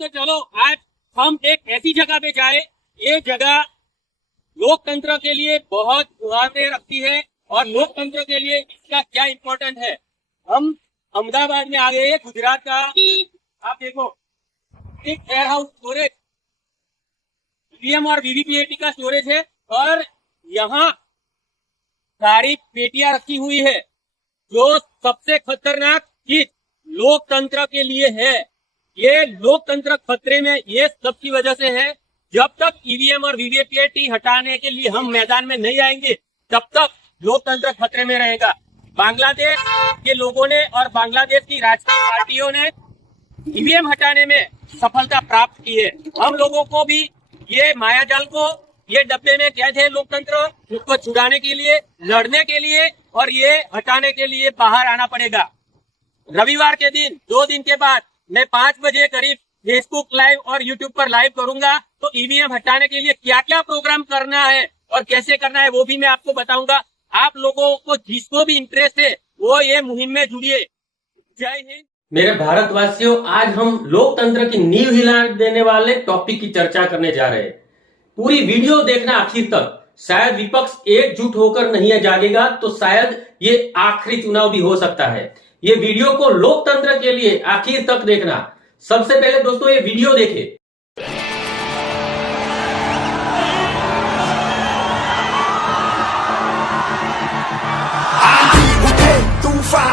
तो चलो आज हम एक ऐसी जगह पे जाए, ये जगह लोकतंत्र के लिए बहुत मायने रखती है और लोकतंत्र के लिए इसका क्या इम्पोर्टेंट है। हम अहमदाबाद में आ गए हैं, गुजरात का। आप देखो, एक वेयर हाउस स्टोरेज ईवीएम और वीवीपीएटी का स्टोरेज है और यहाँ सारी पेटियां रखी हुई है। जो सबसे खतरनाक चीज लोकतंत्र के लिए है, ये लोकतंत्र खतरे में ये सबकी वजह से है। जब तक ईवीएम और वीवीपीएटी हटाने के लिए हम मैदान में नहीं आएंगे, तब तक लोकतंत्र खतरे में रहेगा। बांग्लादेश के लोगों ने और बांग्लादेश की राजकीय पार्टियों ने ईवीएम हटाने में सफलता प्राप्त की है। हम लोगों को भी ये मायाजाल को, ये डब्बे में कैद है लोकतंत्र, उसको छुड़ाने के लिए, लड़ने के लिए और ये हटाने के लिए बाहर आना पड़ेगा। रविवार के दिन 2 दिन के बाद मैं 5 बजे करीब फेसबुक लाइव और यूट्यूब पर लाइव करूंगा। तो ईवीएम हटाने के लिए क्या क्या प्रोग्राम करना है और कैसे करना है वो भी मैं आपको बताऊंगा। आप लोगों को जिसको भी इंटरेस्ट है वो ये मुहिम में जुड़िए। जय हिंद। मेरे भारतवासियों, आज हम लोकतंत्र की नींव हिला देने वाले टॉपिक की चर्चा करने जा रहे हैं। पूरी वीडियो देखना आखिर तक। शायद विपक्ष एकजुट होकर नहीं जागेगा तो शायद ये आखिरी चुनाव भी हो सकता है। ये वीडियो को लोकतंत्र के लिए आखिर तक देखना। सबसे पहले दोस्तों ये वीडियो देखें।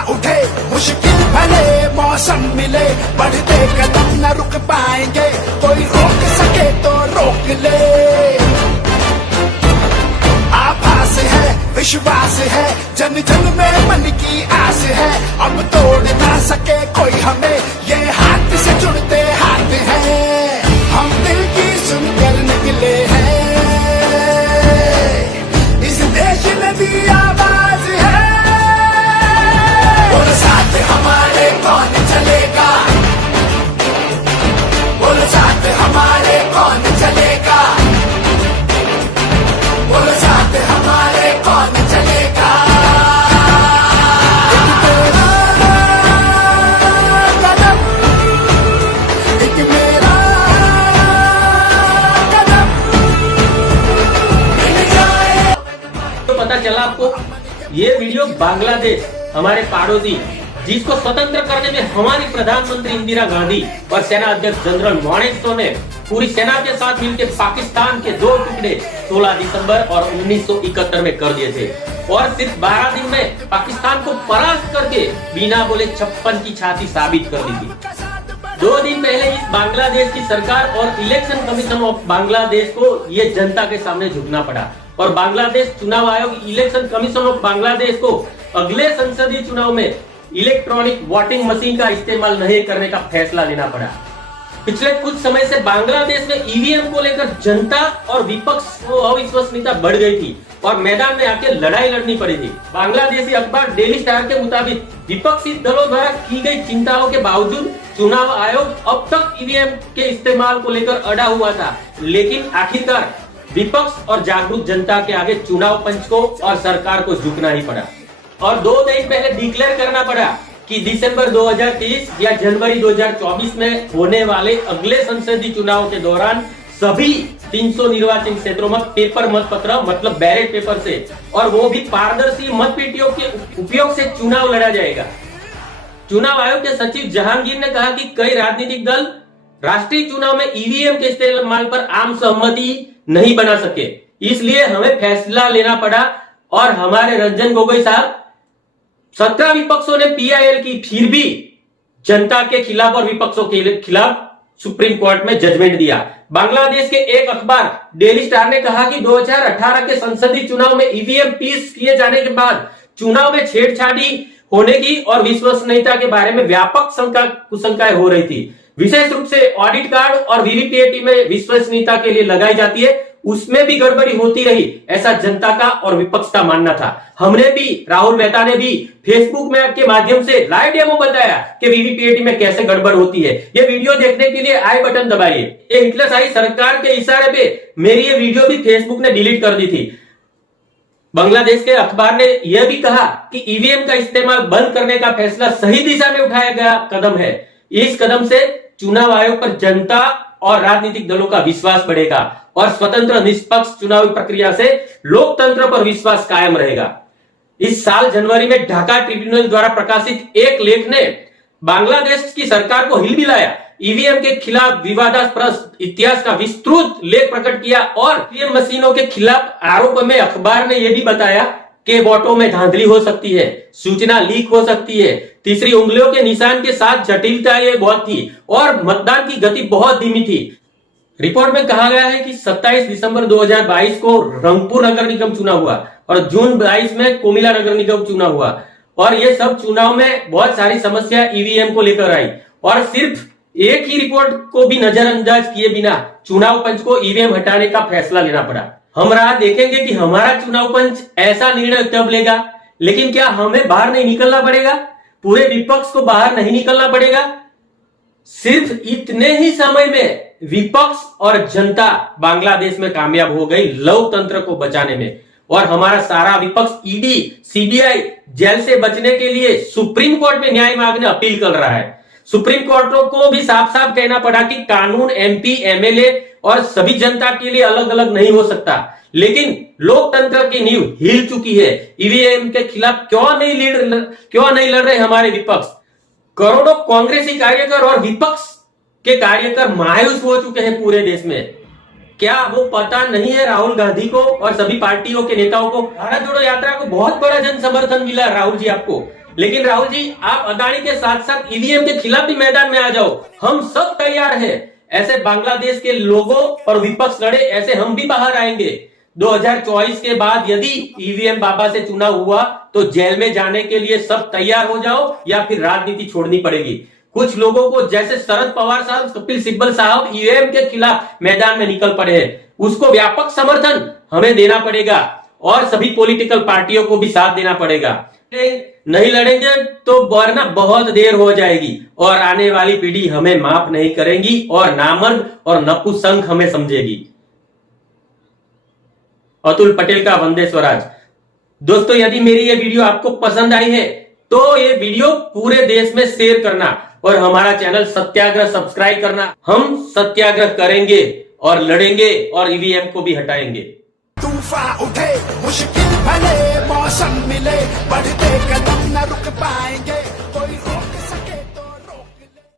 उठे मुश्किल भले मौसम मिले, बढ़ते कदम न रुक पाएंगे, कोई रोक सके तो रोक ले। आभास है, विश्वास है, जन जन में मन की आस है, अब तोड़ ना सके कोई हमें, ये हाथ से जुड़ते हाथ हैं, हम दिल की सुनकर निकले हैं, इस देश ने दी आवाज है, बोल साथ हमारे कौन चलेगा, बोल साथ हमारे कौन चलेगा, बोल साथ हमारे कौन चलेगा। एक मेरा कदम, मिल जाए। तो पता चला आपको, ये वीडियो बांग्लादेश, हमारे पड़ोसी, जिसको स्वतंत्र करने में हमारी प्रधानमंत्री इंदिरा गांधी और सेना अध्यक्ष जनरल मानेकशॉ ने पूरी सेना के साथ मिलकर पाकिस्तान के 2 टुकड़े 16 दिसंबर और 1971 में कर दिए थे और सिर्फ 12 दिन में पाकिस्तान को परास्त करके बिना बोले 56 की छाती साबित कर दी थी। 2 दिन पहले इस बांग्लादेश की सरकार और इलेक्शन कमीशन ऑफ बांग्लादेश को ये जनता के सामने झुकना पड़ा और बांग्लादेश चुनाव आयोग, इलेक्शन कमीशन ऑफ बांग्लादेश को अगले संसदीय चुनाव में इलेक्ट्रॉनिक वोटिंग मशीन का इस्तेमाल नहीं करने का फैसला लेना पड़ा। पिछले कुछ समय से बांग्लादेश में ईवीएम को लेकर जनता और विपक्ष को अविश्वसनीयता बढ़ गई थी और मैदान में आके लड़ाई लड़नी पड़ी थी। बांग्लादेशी अखबार डेली स्टार के मुताबिक विपक्षी दलों द्वारा की गई चिंताओं के बावजूद चुनाव आयोग अब तक ईवीएम के इस्तेमाल को लेकर अड़ा हुआ था, लेकिन आखिरकार विपक्ष और जागरूक जनता के आगे चुनाव पंच को और सरकार को झुकना ही पड़ा और 2 दिन पहले डिक्लेयर करना पड़ा कि दिसंबर 2023 या जनवरी 2024 में होने वाले अगले संसदीय चुनाव के दौरान सभी 300 निर्वाचन क्षेत्रों में पेपर मतपत्र, मतलब बैलेट पेपर से, और वो भी पारदर्शी मतपेटियों के उपयोग से चुनाव लड़ा जाएगा। चुनाव आयोग के सचिव जहांगीर ने कहा कि कई राजनीतिक दल राष्ट्रीय चुनाव में ईवीएम के इस्तेमाल पर आम सहमति नहीं बना सके, इसलिए हमें फैसला लेना पड़ा और हमारे रंजन गोगोई साहब 17 विपक्षों ने पीआईएल की, फिर भी जनता के खिलाफ और विपक्षों के खिलाफ सुप्रीम कोर्ट में जजमेंट दिया। बांग्लादेश के एक अखबार डेली स्टार ने कहा कि 2018 के संसदीय चुनाव में ईवीएम पेश किए जाने के बाद चुनाव में छेड़छाड़ी होने की और विश्वसनीयता के बारे में व्यापक कुशंकाएं हो रही थी। विशेष रूप से ऑडिट कार्ड और वीवीपीएटी में विश्वसनीयता के लिए लगाई जाती है, उसमें भी गड़बड़ी होती रही, ऐसा जनता का और विपक्ष का मानना था। हमने भी, राहुल मेहता ने भी फेसबुक में के माध्यम से लाइव डेमो बताया कि वीवीपीएटी में कैसे गड़बड़ होती है। ये वीडियो देखने के लिए आई बटन दबाइए। ये हिटलरशाही सरकार के इशारे पे मेरी ये वीडियो भी फेसबुक ने डिलीट कर दी थी। बांग्लादेश के अखबार ने यह भी कहा कि ईवीएम का इस्तेमाल बंद करने का फैसला सही दिशा में उठाया गया कदम है। इस कदम से चुनाव आयोग पर जनता और राजनीतिक दलों का विश्वास बढ़ेगा और स्वतंत्र निष्पक्ष चुनावी प्रक्रिया से लोकतंत्र पर विश्वास कायम रहेगा। इस साल जनवरी में ढाका ट्रिब्यूनल द्वारा प्रकाशित एक लेख ने बांग्लादेश की सरकार को हिलमिलाया, ईवीएम के खिलाफ विवादास्पद इतिहास का विस्तृत लेख प्रकट किया और ईवीएम मशीनों के खिलाफ आरोप में अखबार ने यह भी बताया कि वोटों में धांधली हो सकती है, सूचना लीक हो सकती है, तीसरी उंगलियों के निशान के साथ जटिलता ये बहुत थी और मतदान की गति बहुत धीमी थी। रिपोर्ट में कहा गया है कि 27 दिसंबर 2022 को रंगपुर नगर निगम चुनाव हुआ और जून 22 में कोमिला नगर निगम चुनाव हुआ और ये सब चुनाव में बहुत सारी समस्या ईवीएम को लेकर आई और सिर्फ एक ही रिपोर्ट को भी नजरअंदाज किए बिना चुनाव पंच को ईवीएम हटाने का फैसला लेना पड़ा। हम राह देखेंगे कि हमारा चुनाव पंच ऐसा निर्णय कब लेगा, लेकिन क्या हमें बाहर नहीं निकलना पड़ेगा? पूरे विपक्ष को बाहर नहीं निकलना पड़ेगा? सिर्फ इतने ही समय में विपक्ष और जनता बांग्लादेश में कामयाब हो गई लोकतंत्र को बचाने में और हमारा सारा विपक्ष ईडी, सीबीआई जेल से बचने के लिए सुप्रीम कोर्ट में न्याय मांगने अपील कर रहा है। सुप्रीम कोर्ट को भी साफ साफ कहना पड़ा कि कानून एमपी, एमएलए और सभी जनता के लिए अलग अलग नहीं हो सकता, लेकिन लोकतंत्र की नींव हिल चुकी है। ईवीएम के खिलाफ क्यों नहीं लड़ रहे हमारे विपक्ष? करोड़ों कांग्रेसी कार्यकर और विपक्ष के कार्यकर मायूस हो चुके हैं पूरे देश में। क्या वो पता नहीं है राहुल गांधी को और सभी पार्टियों के नेताओं को? भारत जोड़ो यात्रा को बहुत बड़ा जन समर्थन मिला राहुल जी आपको, लेकिन राहुल जी आप अदानी के साथ साथ ईवीएम के खिलाफ भी मैदान में आ जाओ, हम सब तैयार हैं। ऐसे बांग्लादेश के लोगों और विपक्ष लड़े, ऐसे हम भी बाहर आएंगे। 2024 के बाद यदि ईवीएम बाबा से चुनाव हुआ तो जेल में जाने के लिए सब तैयार हो जाओ या फिर राजनीति छोड़नी पड़ेगी। कुछ लोगों को जैसे शरद पवार साहब, कपिल सिब्बल साहब ईवीएम के खिलाफ मैदान में निकल पड़े हैं, उसको व्यापक समर्थन हमें देना पड़ेगा और सभी पॉलिटिकल पार्टियों को भी साथ देना पड़ेगा। नहीं लड़ेंगे तो वरना बहुत देर हो जाएगी और आने वाली पीढ़ी हमें माफ नहीं करेगी और नामर्द और नपुंसक हमें समझेगी। अतुल पटेल का वंदे स्वराज। दोस्तों, यदि मेरी ये वीडियो आपको पसंद आई है तो ये वीडियो पूरे देश में शेयर करना और हमारा चैनल सत्याग्रह सब्सक्राइब करना। हम सत्याग्रह करेंगे और लड़ेंगे और ईवीएम को भी हटाएंगे। तूफान उठे, मुश्किल भले मौसम मिले, बढ़ते कदम न रुक पाएंगे।